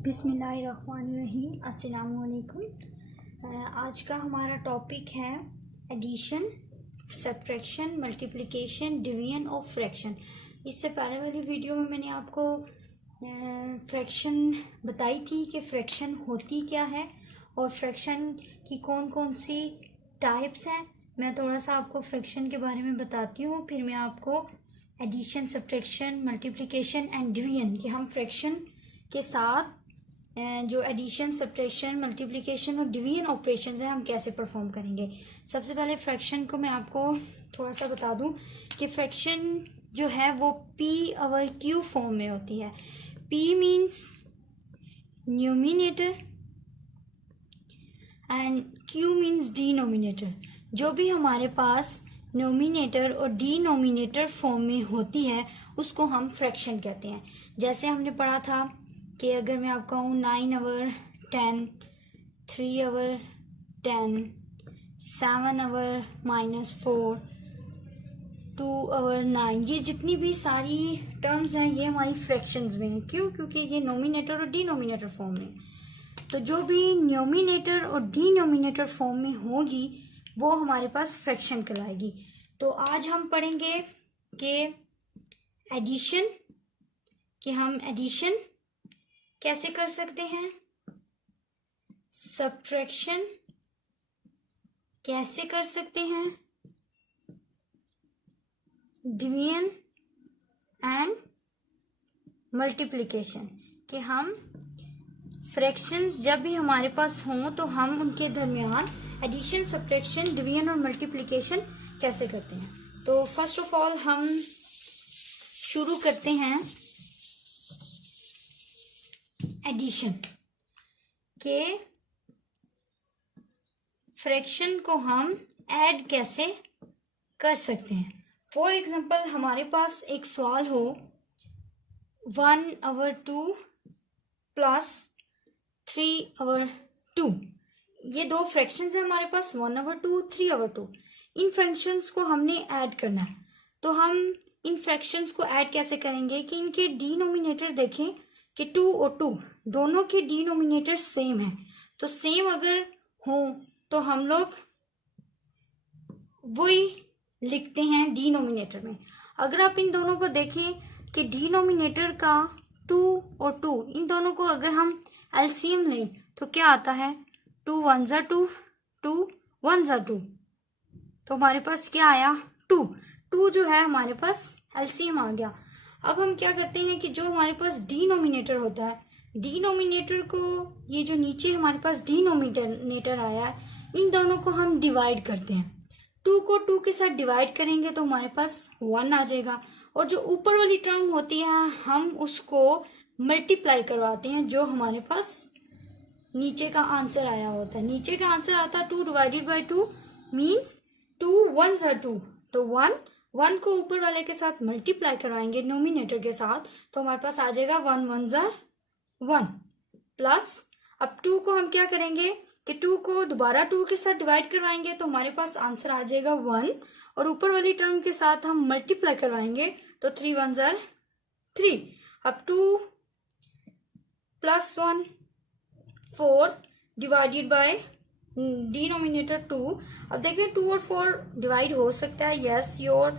बिस्मिल्लाहिर्रहमानिर्रहीम। अस्सलाम वालेकुम। आज का हमारा टॉपिक है एडिशन, सब्ट्रैक्शन, मल्टीप्लिकेशन, डिवीजन और फ्रैक्शन। इससे पहले वाली वीडियो में मैंने आपको फ्रैक्शन बताई थी कि फ्रैक्शन होती क्या है और फ्रैक्शन की कौन कौन सी टाइप्स हैं। मैं थोड़ा सा आपको फ्रैक्शन के बारे में बताती हूँ, फिर मैं आपको addition, subtraction, multiplication and division कि हम फ्रैक्शन के साथ जो एडिशन, सब्ट्रैक्शन, मल्टीप्लिकेशन और डिवीजन ऑपरेशंस हैं हम कैसे परफॉर्म करेंगे। सबसे पहले फ्रैक्शन को मैं आपको थोड़ा सा बता दूं कि फ्रैक्शन जो है वो पी ओवर क्यू फॉर्म में होती है। P means numerator and Q means denominator. जो भी हमारे पास नोमिनेटर और डिनोमिनेटर फॉर्म में होती है उसको हम फ्रैक्शन कहते हैं। जैसे हमने पढ़ा था कि अगर मैं आपका हूँ 9 ओवर 10, 3 ओवर 10, 7 ओवर -4, 2 ओवर 9, ये जितनी भी सारी टर्म्स हैं ये हमारी फ्रैक्शंस में हैं। क्यों? क्योंकि ये नोमिनेटर और डिनोमिनेटर फॉर्म में। तो जो भी नोमिनेटर और डिनोमिनेटर फॉर्म में होगी वो हमारे पास फ्रैक्शन कहलाएगी। तो आज हम पढ़ेंगे कि एडिशन, कि हम एडिशन कैसे कर सकते हैं, सब्ट्रैक्शन कैसे कर सकते हैं, डिवीजन एंड मल्टीप्लिकेशन, कि हम फ्रैक्शंस जब भी हमारे पास हों तो हम उनके दरमियान एडिशन, सब्ट्रैक्शन, डिवीजन और मल्टीप्लिकेशन कैसे करते हैं। तो फर्स्ट ऑफ ऑल हम शुरू करते हैं एडिशन के। फ्रैक्शन को हम ऐड कैसे कर सकते हैं। फॉर एग्जांपल हमारे पास एक सवाल हो 1/2 प्लस 3/2। ये दो फ्रैक्शंस हैं हमारे पास, 1/2, 3/2। इन फ्रैक्शंस को हमने ऐड करना है। तो हम इन फ्रैक्शंस को ऐड कैसे करेंगे कि इनके डिनोमिनेटर देखें कि 2 और 2 दोनों के डिनोमिनेटर सेम है। तो सेम अगर हो तो हम लोग वही लिखते हैं डिनोमिनेटर में। अगर आप इन दोनों को देखें कि डिनोमिनेटर का 2 और 2, इन दोनों को अगर हम एलसीएम लें तो क्या आता है, 2 1 2, 2 1 2। तो हमारे पास क्या आया, 2 जो है हमारे पास एलसीएम आ गया। अब हम क्या करते हैं कि जो हमारे पास डिनोमिनेटर होता है, डिनोमिनेटर को, ये जो नीचे हमारे पास डिनोमिनेटर आया है, इन दोनों को हम डिवाइड करते हैं। 2 को 2 के साथ डिवाइड करेंगे तो हमारे पास 1 आ जाएगा। और जो ऊपर वाली टर्म होती है हम उसको मल्टीप्लाई करवाते हैं, जो हमारे पास नीचे का आंसर आया होता है। नीचे का आंसर आता है 2 डिवाइडेड बाई 2 मीन्स 2 1 2। तो 1 को ऊपर वाले के साथ मल्टीप्लाई करवाएंगे नोमिनेटर के साथ, तो हमारे पास आ जाएगा 1 1 1 प्लस। अब 2 को हम क्या करेंगे कि 2 को दोबारा 2 के साथ डिवाइड करवाएंगे तो हमारे पास आंसर आ जाएगा 1, और ऊपर वाली टर्म के साथ हम मल्टीप्लाई करवाएंगे तो 3 1 3। अब 2 प्लस 1 4 डिवाइडेड बाय डिनोमिनेटर 2। अब देखिए 2 और 4 डिवाइड हो सकता है, यस योर,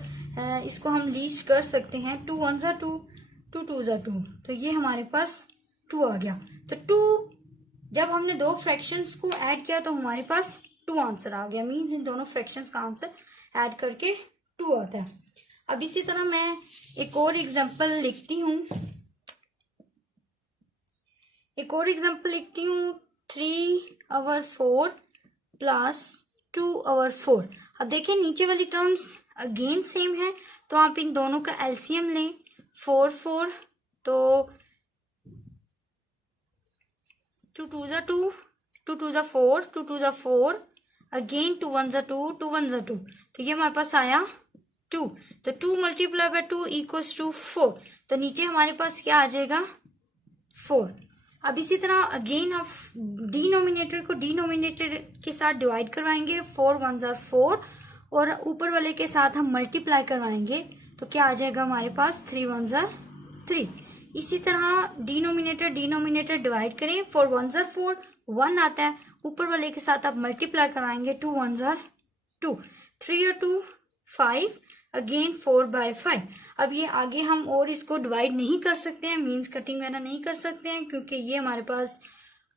इसको हम लीस्ट कर सकते हैं। 2 1 2, 2 2 2, तो ये हमारे पास 2 आ गया। तो 2 जब हमने दो फ्रैक्शंस को ऐड किया तो हमारे पास 2 आंसर आ गया। मीन्स इन दोनों फ्रैक्शंस का आंसर ऐड करके 2 आता है। अब इसी तरह मैं एक और एग्जांपल लिखती हूँ 3/4 प्लस 2/4। अब देखिए नीचे वाली टर्म्स अगेन सेम है, तो आप इन दोनों का एलसीएम लें। 4 4, तो 2 2 2, 2 2 4, 2 2 4, अगेन 2 1 2, 2 1 2। तो ये हमारे पास आया 2। तो 2 मल्टीप्लाई बाय 2 इक्वल्स टू 4। तो नीचे हमारे पास क्या आ जाएगा, 4। अब इसी तरह अगेन आप डिनोमिनेटर को डिनोमिनेटर के साथ डिवाइड करवाएंगे, 4 1 4, और ऊपर वाले के साथ हम मल्टीप्लाई करवाएंगे तो क्या आ जाएगा हमारे पास, 3 1 3। इसी तरह डिनोमिनेटर डिनोमिनेटर डिवाइड करें, 4 1 ज़ार 4, 1 आता है, ऊपर वाले के साथ आप मल्टीप्लाई कराएंगे, 2 1 ज़ार 2, 3 और 2 5, अगेन 4/5। अब ये आगे हम और इसको डिवाइड नहीं कर सकते हैं, मीन्स कटिंग वगैरह नहीं कर सकते हैं, क्योंकि ये हमारे पास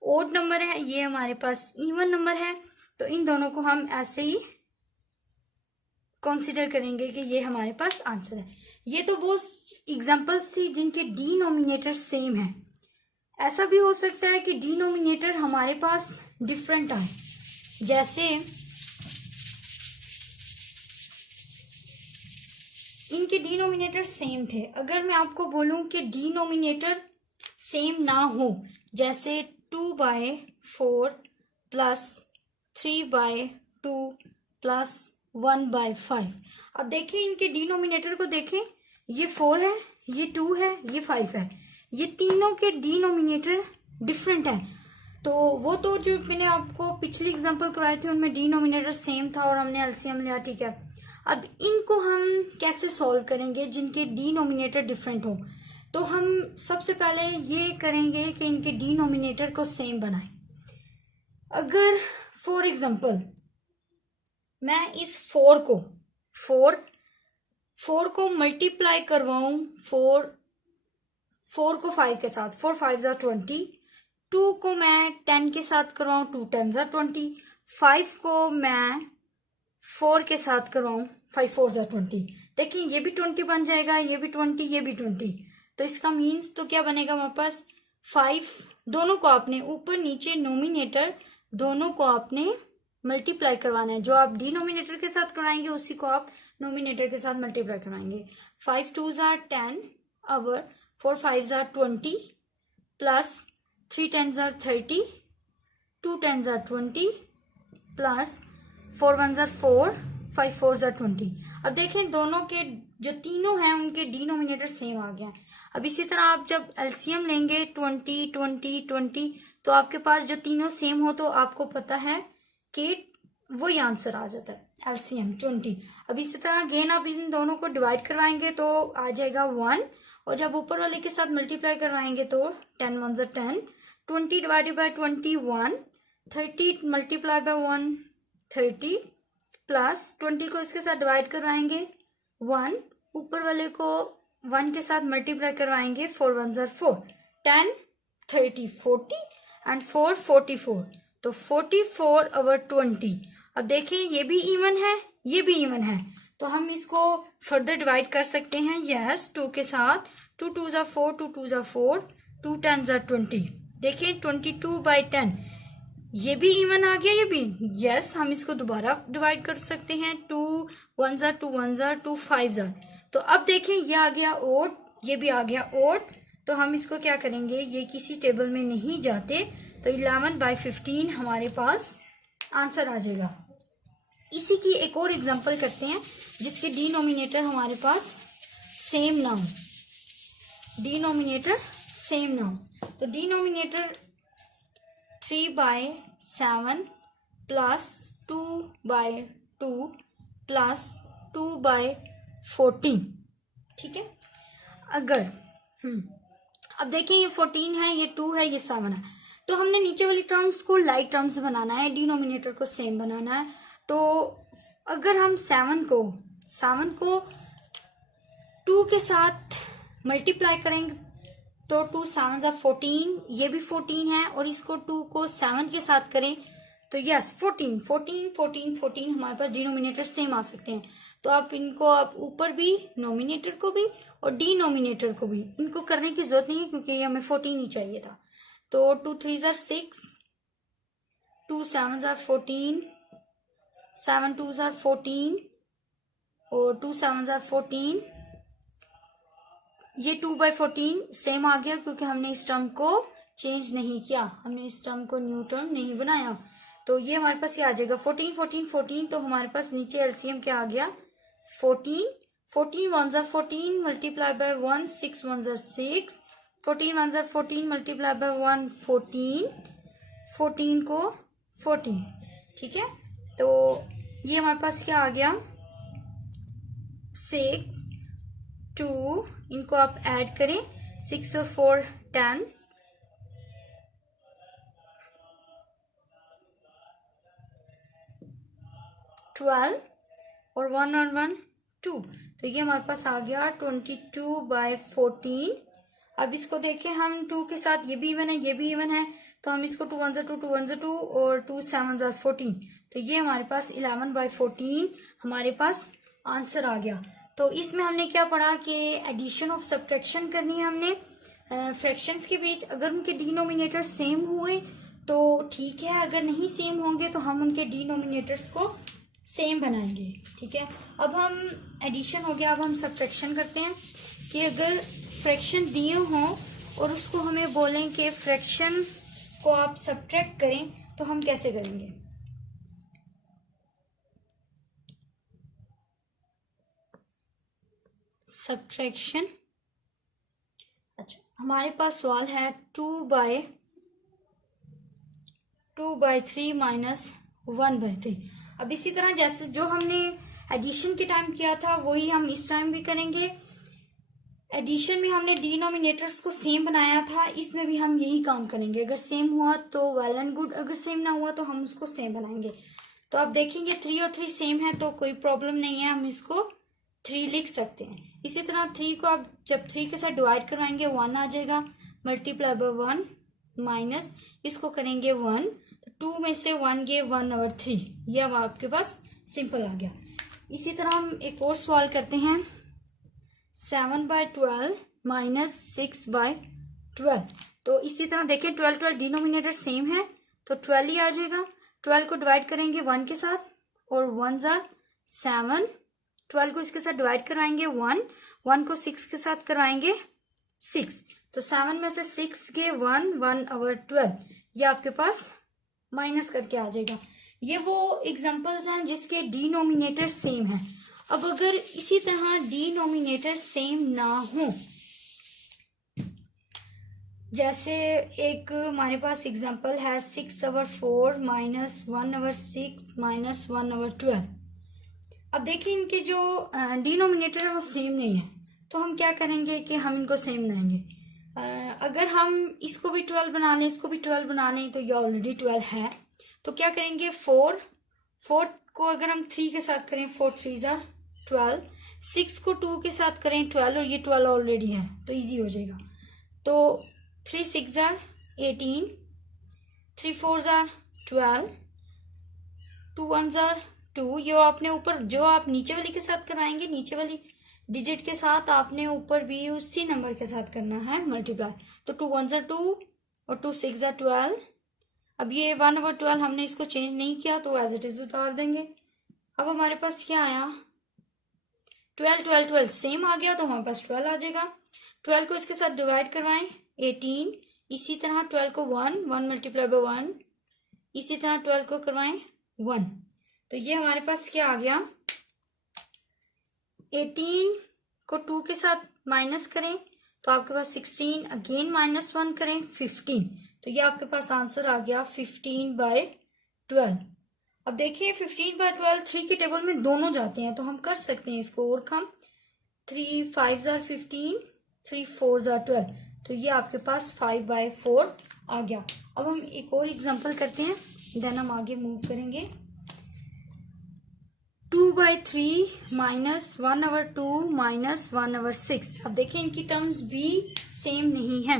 ओड नंबर है, ये हमारे पास इवन नंबर है। तो इन दोनों को हम ऐसे ही कंसीडर करेंगे कि ये हमारे पास आंसर है। ये तो वो एग्जांपल्स थी जिनके डिनोमिनेटर सेम है। ऐसा भी हो सकता है कि डिनोमिनेटर हमारे पास डिफरेंट आए, जैसे इनके डिनोमिनेटर सेम थे। अगर मैं आपको बोलूं कि डिनोमिनेटर सेम ना हो, जैसे 2/4 प्लस 3/2 प्लस 1/5। अब देखिए इनके डिनोमिनेटर को देखें, ये 4 है, ये 2 है, ये 5 है, ये तीनों के डिनोमिनेटर डिफरेंट है। तो वो तो जो मैंने आपको पिछली एग्जांपल कराए थे उनमें डिनोमिनेटर सेम था और हमने एलसीएम लिया, ठीक है। अब इनको हम कैसे सॉल्व करेंगे जिनके डिनोमिनेटर डिफरेंट हो? तो हम सबसे पहले ये करेंगे कि इनके डिनोमिनेटर को सेम बनाएं। अगर फॉर एग्जांपल मैं इस 4 को मल्टीप्लाई करवाऊं, 4 को 5 के साथ, 4 5 ज़ार 20, 2 को मैं 10 के साथ करवाऊं, 2 10 ज़ार 20, 5 को मैं 4 के साथ करवाऊं, 5 4 ज़ार 20। देखिए ये भी 20 बन जाएगा, ये भी 20, ये भी 20। तो इसका मीन्स तो क्या बनेगा हमारे पास, 5 दोनों को आपने ऊपर नीचे नोमिनेटर दोनों को आपने मल्टीप्लाई करवाना है। जो आप डिनोमिनेटर के साथ कराएंगे उसी को आप नोमिनेटर के साथ मल्टीप्लाई करवाएंगे। 5 2 ज़ार 10 अवर 4 5 ज़ार 20 प्लस 3 10 ज़ार 30, 2 10 ज़ार 20 प्लस 4 1 ज़ार 4, 5 4 ज़ार 20। अब देखें दोनों के जो तीनों हैं उनके डिनोमिनेटर सेम आ गया। अब इसी तरह आप जब एलसीएम लेंगे 20 20 20, तो आपके पास जो तीनों सेम हो तो आपको पता है कि वही आंसर आ जाता है, एलसीएम 20। अब इसी तरह अगेन आप इन दोनों को डिवाइड करवाएंगे तो आ जाएगा 1, और जब ऊपर वाले के साथ मल्टीप्लाई करवाएंगे तो 10 1 ज़ार 10, 20 divided by 21, 30 multiply by 1 30, plus 20 को इसके साथ डिवाइड करवाएंगे 1, ऊपर वाले को 1 के साथ मल्टीप्लाई करवाएंगे 4 1 ज़ार 4, 10 30 40 एंड 4 44, तो 44 ओवर 20। अब देखिए ये भी इवन है, ये भी इवन है, तो हम इसको फर्दर डिवाइड कर सकते हैं। यस 2 के साथ, 2 2 ज़ार 4, 2 2 ज़ार 4, 2 10 ज़ार 20। देखिए 22/10, ये भी इवन आ गया, ये भी। यस हम इसको दोबारा डिवाइड कर सकते हैं, 2 1 ज़ार 2 1 ज़ार 2 5 ज़ार। तो अब देखिए ये आ गया ओड, ये भी आ गया ओड, तो हम इसको क्या करेंगे, ये किसी टेबल में नहीं जाते, तो 11/15 हमारे पास आंसर आ जाएगा। इसी की एक और एग्जांपल करते हैं जिसके डिनोमिनेटर हमारे पास सेम ना हो, डिनोमिनेटर सेम ना हो। तो डिनोमिनेटर 3/7 प्लस 2/2 प्लस 2/14, ठीक है। अगर अब देखिए ये 14 है, ये 2 है, ये 7 है, तो हमने नीचे वाली टर्म्स को लाइक टर्म्स बनाना है, डिनोमिनेटर को सेम बनाना है। तो अगर हम 7 को 2 के साथ मल्टीप्लाई करेंगे तो 2 7 ज़ार 14, ये भी 14 है, और इसको 2 को 7 के साथ करें तो यस 14 14 14 14 हमारे पास डिनोमिनेटर सेम आ सकते हैं। तो आप इनको आप ऊपर भी नोमिनेटर को भी और डिनोमिनेटर को भी इनको करने की जरूरत नहीं है, क्योंकि ये हमें 14 ही चाहिए था। तो 2 3 ज़ार 6, 2 7 ज़ार 14, 7 2 ज़ार 14 और 2 7 ज़ार 14, ये 2/14 सेम आ गया, क्योंकि हमने इस टर्म को चेंज नहीं किया, हमने इस टर्म को न्यू टर्म नहीं बनाया। तो ये हमारे पास ये आ जाएगा 14 14 14, तो हमारे पास नीचे एलसीएम क्या आ गया 14, 14 1 ज़ार 14 मल्टीप्लाई बाय 1, 6 1 ज़ार 6, 14 1 ज़ार 14 मल्टीप्लाई बाय 1 14, 14 को 14, ठीक है। तो ये हमारे पास क्या आ गया 6 2, इनको आप ऐड करें 6 और 4 10, 12 और 1 और 1 2। तो ये हमारे पास आ गया 22/14। अब इसको देखें हम 2 के साथ, ये भी इवन है, ये भी इवन है, तो हम इसको 2 1 2 2 1 2 और 2 7 14। तो ये हमारे पास 11/14 हमारे पास आंसर आ गया। तो इसमें हमने क्या पढ़ा कि एडिशन ऑफ सब्ट्रैक्शन करनी है हमने फ्रैक्शंस के बीच। अगर उनके डिनोमिनेटर सेम हुए तो ठीक है, अगर नहीं सेम होंगे तो हम उनके डिनोमिनेटर्स को सेम बनाएंगे। ठीक है, अब हम एडिशन हो गया, अब हम सब्ट्रैक्शन करते हैं कि अगर फ्रैक्शन दिए हों और उसको हमें बोलें कि फ्रैक्शन को आप सब्ट्रैक्ट करें, तो हम कैसे करेंगे। सब्ट्रैक्शन, अच्छा हमारे पास सवाल है 2/3 माइनस 1/3। अब इसी तरह जैसे जो हमने एडिशन के टाइम किया था वही हम इस टाइम भी करेंगे। एडिशन में हमने डिनोमिनेटर्स को सेम बनाया था, इसमें भी हम यही काम करेंगे। अगर सेम हुआ तो वेल एंड गुड, अगर सेम ना हुआ तो हम उसको सेम बनाएंगे। तो आप देखेंगे 3 और 3 सेम है तो कोई प्रॉब्लम नहीं है, हम इसको 3 लिख सकते हैं। इसी तरह 3 को आप जब 3 के साथ डिवाइड करवाएंगे 1 आ जाएगा, मल्टीप्लाई बाय 1 माइनस इसको करेंगे 1, तो 2 में से 1 गए 1/3, ये अब आपके पास सिंपल आ गया। इसी तरह हम एक और सवाल करते हैं 7/12 माइनस 6/12। तो इसी तरह देखें 12 12 डिनोमिनेटर सेम है तो 12 ही आ जाएगा। 12 को डिवाइड करेंगे 1 के साथ और 1 जार 7, 12 को इसके साथ डिवाइड कराएंगे 1, 1 को 6 के साथ कराएंगे 6, तो 7 में से 6 के 1 1/12, ये आपके पास माइनस करके आ जाएगा। ये वो एग्जांपल्स हैं जिसके डिनोमिनेटर सेम है। अब अगर इसी तरह डिनोमिनेटर सेम ना हो, जैसे एक हमारे पास एग्जांपल है 6/4 माइनस 1/6 माइनस 1/12। अब देखिए इनके जो डिनोमिनेटर है वो सेम नहीं है, तो हम क्या करेंगे कि हम इनको सेम बनाएंगे। अगर हम इसको भी 12 बना लें, इसको भी 12 बना लें, तो ये ऑलरेडी 12 है, तो क्या करेंगे 4 को अगर हम 3 के साथ करें 4 3 जार 12, 6 को 2 के साथ करें 12 और ये 12 ऑलरेडी है तो इजी हो जाएगा। तो 3 6 जार 18, 3 4 जार 12, 2 1 जार 2, ये आपने ऊपर जो आप नीचे वाली के साथ कराएंगे, नीचे वाली डिजिट के साथ आपने ऊपर भी उसी नंबर के साथ करना है मल्टीप्लाई। तो 2 1 जार 2 और 2 6 जार 12। अब ये 1/12 हमने इसको चेंज नहीं किया तो एज इट इज उतार देंगे। अब हमारे पास क्या आया 12 12 12 सेम आ गया, तो हमारे पास 12 आ जाएगा। 12 को इसके साथ डिवाइड करवाएं 18, इसी तरह 12 को 1 1 मल्टीप्लाई बाय 1, इसी तरह 12 को करवाएं 1, तो ये हमारे पास क्या आ गया 18 को 2 के साथ माइनस करें तो आपके पास 16, अगेन -1 करें 15, तो ये आपके पास आंसर आ गया 15/12। अब देखिए 15/12 3 के टेबल में दोनों जाते हैं, तो हम कर सकते हैं इसको ओवरकम। 3 5 जार 15, 3 4 जार 12, तो ये आपके पास 5/4 आ गया। अब हम एक और एग्जांपल करते हैं, देन हम आगे मूव करेंगे। 2/3 माइनस 1/2 माइनस 1/6। अब देखिए इनकी टर्म्स भी सेम नहीं है।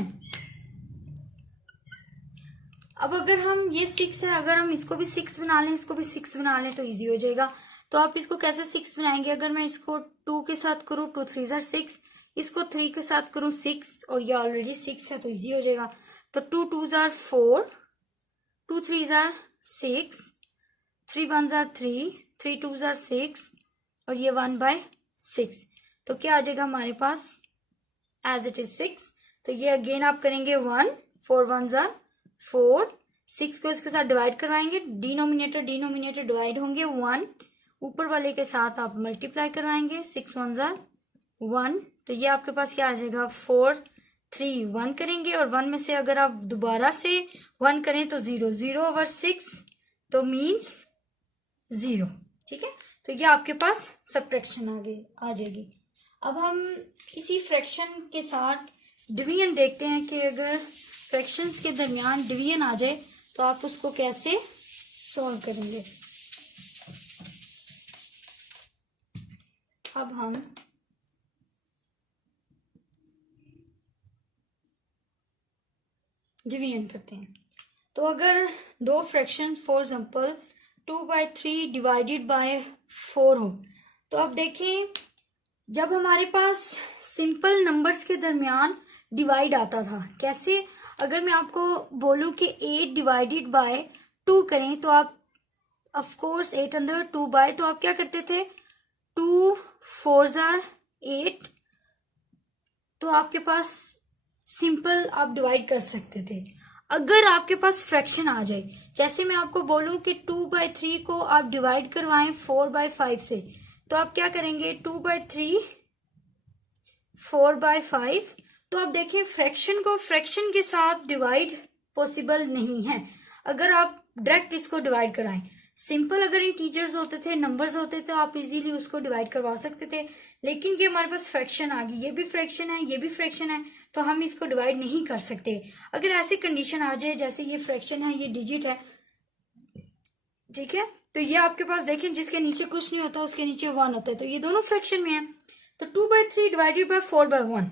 अब अगर हम ये 6 है, अगर हम इसको भी 6 बना लें, इसको भी 6 बना लें तो इजी हो जाएगा। तो आप इसको कैसे 6 बनाएंगे, अगर मैं इसको 2 के साथ करूँ 2 3 जार 6, इसको 3 के साथ करूँ 6 और ये ऑलरेडी 6 है तो इजी हो जाएगा। तो 2 2 जार 4, 2 3 जार 6, 3 1 जार 3, 3 2 जार 6 और ये 1/6, तो क्या आ जाएगा हमारे पास एज इट इज 6। तो ये अगेन आप करेंगे 1 4 1 जार 4, 6 को इसके साथ डिवाइड करवाएंगे, डिनोमिनेटर डिवाइड होंगे 1, ऊपर वाले के साथ आप मल्टीप्लाई करवाएंगे 6 1 जार 1, तो ये आपके पास क्या आ जाएगा 4 3 1 करेंगे और 1 में से अगर आप दोबारा से 1 करें तो 0 0/6, तो मीन्स 0। ठीक है, तो ये आपके पास सब्ट्रैक्शन आ जाएगी। अब हम इसी फ्रैक्शन के साथ डिवीजन देखते हैं कि अगर फ्रैक्शंस के दरमियान डिवीजन आ जाए तो आप उसको कैसे सॉल्व करेंगे। अब हम डिवीजन करते हैं। तो अगर दो fraction for example 2/3 divided by 4 हो, तो अब देखें जब हमारे पास सिंपल नंबर्स के दरमियान डिवाइड आता था, कैसे, अगर मैं आपको बोलूं कि 8 डिवाइडेड बाय 2 करें तो आप ऑफ कोर्स 8 अंदर 2 बाय, तो आप क्या करते थे 2 4 आर 8, तो आपके पास सिंपल आप डिवाइड कर सकते थे। अगर आपके पास फ्रैक्शन आ जाए, जैसे मैं आपको बोलूं कि 2/3 को आप डिवाइड करवाएं 4/5 से, तो आप क्या करेंगे 2/3 4/5, तो आप देखिए फ्रैक्शन को फ्रैक्शन के साथ डिवाइड पॉसिबल नहीं है अगर आप डायरेक्ट इसको डिवाइड कराएं। सिंपल अगर इंटीजर्स होते थे, नंबर्स होते थे, आप इजीली उसको डिवाइड करवा सकते थे, लेकिन ये हमारे पास फ्रैक्शन आ गई, ये भी फ्रैक्शन है, ये भी फ्रैक्शन है, तो हम इसको डिवाइड नहीं कर सकते। अगर ऐसी कंडीशन आ जाए जैसे ये फ्रैक्शन है, ये डिजिट है, ठीक है, तो ये आपके पास देखें जिसके नीचे कुछ नहीं होता उसके नीचे 1 होता है, तो ये दोनों फ्रैक्शन में है। तो 2/3 डिवाइडेड बाय 4/1,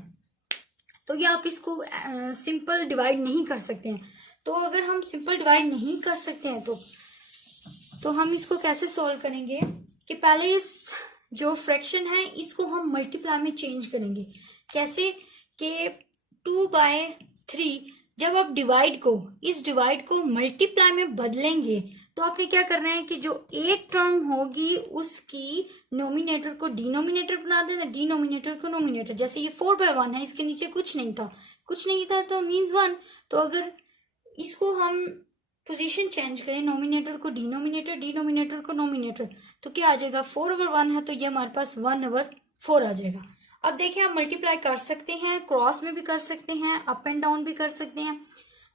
तो ये आप इसको सिंपल डिवाइड नहीं कर सकते हैं। तो अगर हम सिंपल डिवाइड नहीं कर सकते हैं तो हम इसको कैसे सॉल्व करेंगे कि पहले इस जो फ्रैक्शन है इसको हम मल्टीप्लाई में चेंज करेंगे। कैसे कि 2/3 जब आप इस डिवाइड को मल्टीप्लाई में बदलेंगे तो आपने क्या करना है कि जो एक टर्म होगी उसकी नोमिनेटर को डिनोमिनेटर बना देना, डिनोमिनेटर को नोमिनेटर। जैसे ये 4/1 है, इसके नीचे कुछ नहीं था तो मीन्स 1। तो अगर इसको हम पोजीशन चेंज करें, नोमिनेटर को डिनोमिनेटर, डिनोमिनेटर को नोमिनेटर, तो क्या आ जाएगा 4/1 है तो ये हमारे पास 1/4 आ जाएगा। अब देखिए आप मल्टीप्लाई कर सकते हैं, क्रॉस में भी कर सकते हैं, अप एंड डाउन भी कर सकते हैं।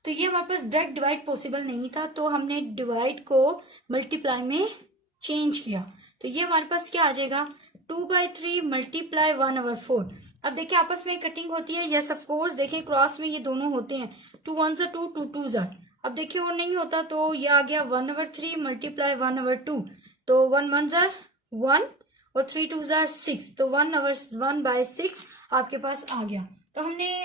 तो ये हमारे पास डायरेक्ट डिवाइड पॉसिबल नहीं था, तो हमने डिवाइड को मल्टीप्लाई में चेंज किया, तो ये हमारे पास क्या आ जाएगा 2/3 मल्टीप्लाई 1/4। अब देखिए आपस में कटिंग होती है, यस ऑफ कोर्स, देखिए क्रॉस में ये दोनों होते हैं, 2 1 2 2 2 जार। अब देखिए और नहीं होता तो ये आ गया 1/3 मल्टीप्लाई 1/2, तो 1 1 जार 1 और 3 2 जार 6, तो 1/6 आपके पास आ गया। तो हमने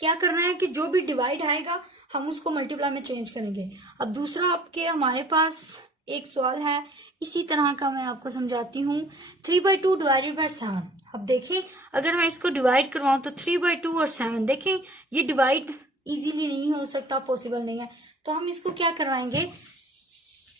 क्या करना है कि जो भी डिवाइड आएगा हम उसको मल्टीप्लाई में चेंज करेंगे। अब दूसरा आपके हमारे पास एक सवाल है इसी तरह का, मैं आपको समझाती हूँ। 3/2 डिवाइडेड बाय 7। अब देखें अगर मैं इसको डिवाइड करवाऊं तो 3/2 और 7, देखें ये डिवाइड इजीली नहीं हो सकता, पॉसिबल नहीं है, तो हम इसको क्या करवाएंगे,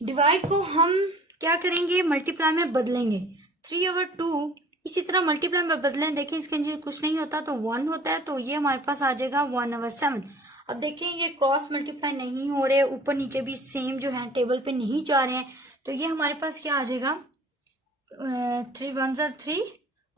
डिवाइड को हम क्या करेंगे मल्टीप्लाई में बदलेंगे। 3/2 इसी तरह मल्टीप्लाई में बदलें, देखें इसके नीचे कुछ नहीं होता तो 1 होता है, तो ये हमारे पास आ जाएगा 1/7। अब देखें ये क्रॉस मल्टीप्लाई नहीं हो रहे, ऊपर नीचे भी सेम जो है टेबल पे नहीं जा रहे हैं, तो ये हमारे पास क्या आ जाएगा 3 1 जार 3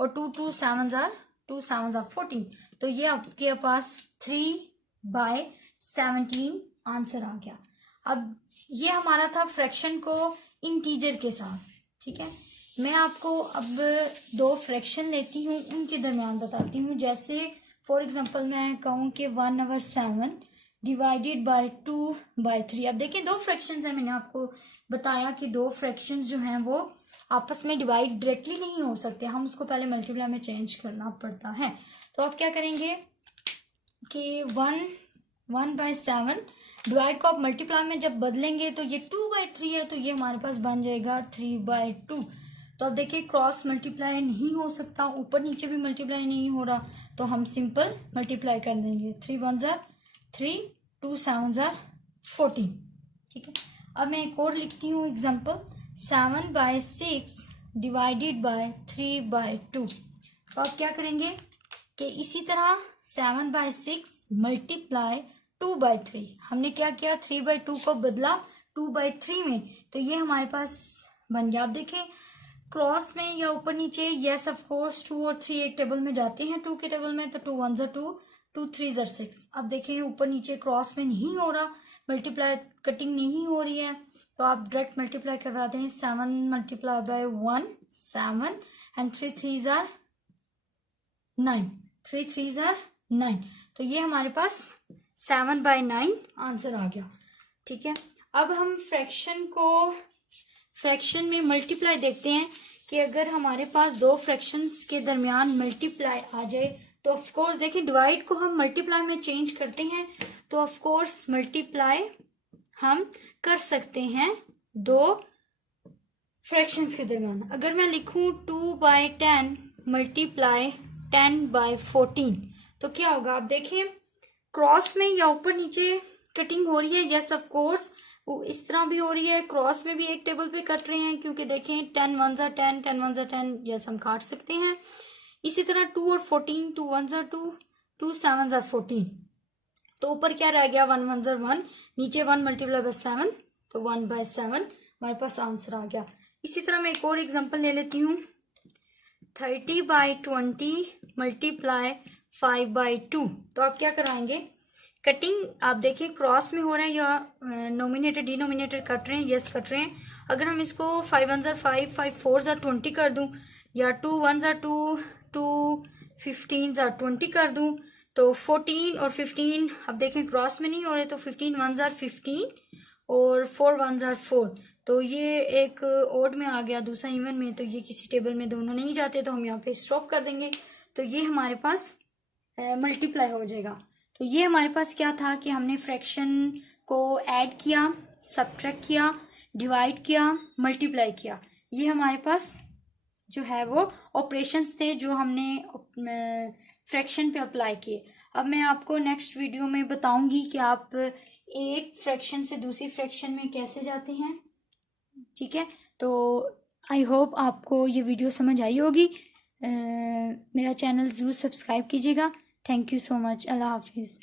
और 2 2 7 जार 2 7 जार 14, तो ये आपके पास 3/17 आंसर आ गया। अब ये हमारा था फ्रैक्शन को इंटीजर के साथ, ठीक है। मैं आपको अब दो फ्रैक्शन लेती हूँ उनके दरमियान बताती हूँ। जैसे फॉर एग्जांपल मैं कहूँ कि 1/7 डिवाइडेड बाय 2/3। अब देखिए दो फ्रैक्शंस हैं, मैंने आपको बताया कि दो फ्रैक्शंस जो हैं वो आपस में डिवाइड डायरेक्टली नहीं हो सकते, हम उसको पहले मल्टीप्लाई में चेंज करना पड़ता है। तो आप क्या करेंगे कि 1/7 डिवाइड को आप मल्टीप्लाई में जब बदलेंगे तो ये 2/3 है, तो ये हमारे पास बन जाएगा 3/2। तो अब देखिए क्रॉस मल्टीप्लाई नहीं हो सकता, ऊपर नीचे भी मल्टीप्लाई नहीं हो रहा, तो हम सिंपल मल्टीप्लाई कर देंगे। 3 1 जार 3 2 7 जार 14, ठीक है। अब मैं एक और लिखती हूँ एग्जाम्पल, 7/6 डिवाइडेड बाय 3/2। तो आप क्या करेंगे कि इसी तरह 7/6 मल्टीप्लाई 2/3, हमने क्या किया 3/2 को बदला 2/3 में, तो ये हमारे पास बन गया। आप देखें क्रॉस में या ऊपर नीचे, यस ऑफ कोर्स 2 और 3 एक टेबल में जाते हैं, 2 के टेबल में, तो 2 1 जार 2 2 3 जार 6। अब देखें ऊपर नीचे क्रॉस में नहीं हो रहा, मल्टीप्लाई कटिंग नहीं हो रही है, तो आप डायरेक्ट मल्टीप्लाई करवा दें। 7 multiply by 1 7 and 3 3 jar 9, 3 3 jar 9। तो ये हमारे पास 7/9 आंसर आ गया। ठीक है, अब हम फ्रैक्शन में मल्टीप्लाई देखते हैं कि अगर हमारे पास दो फ्रैक्शंस के दरमियान मल्टीप्लाई आ जाए तो ऑफ कोर्स देखिए डिवाइड को हम मल्टीप्लाई में चेंज करते हैं, तो ऑफ कोर्स मल्टीप्लाई हम कर सकते हैं दो फ्रैक्शंस के दरमियान। अगर मैं लिखूं 2/10 मल्टीप्लाई 10/14 तो क्या होगा, आप देखें क्रॉस में या ऊपर नीचे कटिंग हो रही है। यस ऑफ कोर्स इस तरह भी हो रही है, क्रॉस में भी एक टेबल पे कट रहे हैं क्योंकि देखें 10 1 10 10 1 10, यस हम काट सकते हैं। इसी तरह 2 और 14, 2 1 2, 2 7 14, तो ऊपर क्या रह गया 1 1 1, नीचे 1 मल्टीप्लाई बाय 7 तो 1/7 हमारे पास आंसर आ गया। इसी तरह मैं एक और एग्जांपल ले लेती हूँ, 30/20 मल्टीप्लाई 5/2। तो आप क्या कराएंगे, कटिंग आप देखिए क्रॉस में हो रहा है या नोमिनेटर डिनोमिनेटर कट रहे हैं, यस कट रहे हैं। अगर हम इसको 5 1 5 5 4 20 कर दूं या 2 1 2 2 15 20 कर दूं तो 14 और 15 अब देखें क्रॉस में नहीं हो रहे, तो 15 1 15 और 4 1 4, तो ये एक ओड में आ गया, दूसरा इवन में, तो ये किसी टेबल में दोनों नहीं जाते, तो हम यहाँ पे स्टॉप कर देंगे। तो ये हमारे पास मल्टीप्लाई हो जाएगा। तो ये हमारे पास क्या था कि हमने फ्रैक्शन को ऐड किया, सब्ट्रैक्ट किया, डिवाइड किया, मल्टीप्लाई किया। ये हमारे पास जो है वो ऑपरेशंस थे जो हमने फ्रैक्शन पे अप्लाई किए। अब मैं आपको नेक्स्ट वीडियो में बताऊंगी कि आप एक फ्रैक्शन से दूसरी फ्रैक्शन में कैसे जाते हैं। ठीक है, तो आई होप आपको ये वीडियो समझ आई होगी। मेरा चैनल ज़रूर सब्सक्राइब कीजिएगा। Thank you so much. अल्लाह हाफिज़।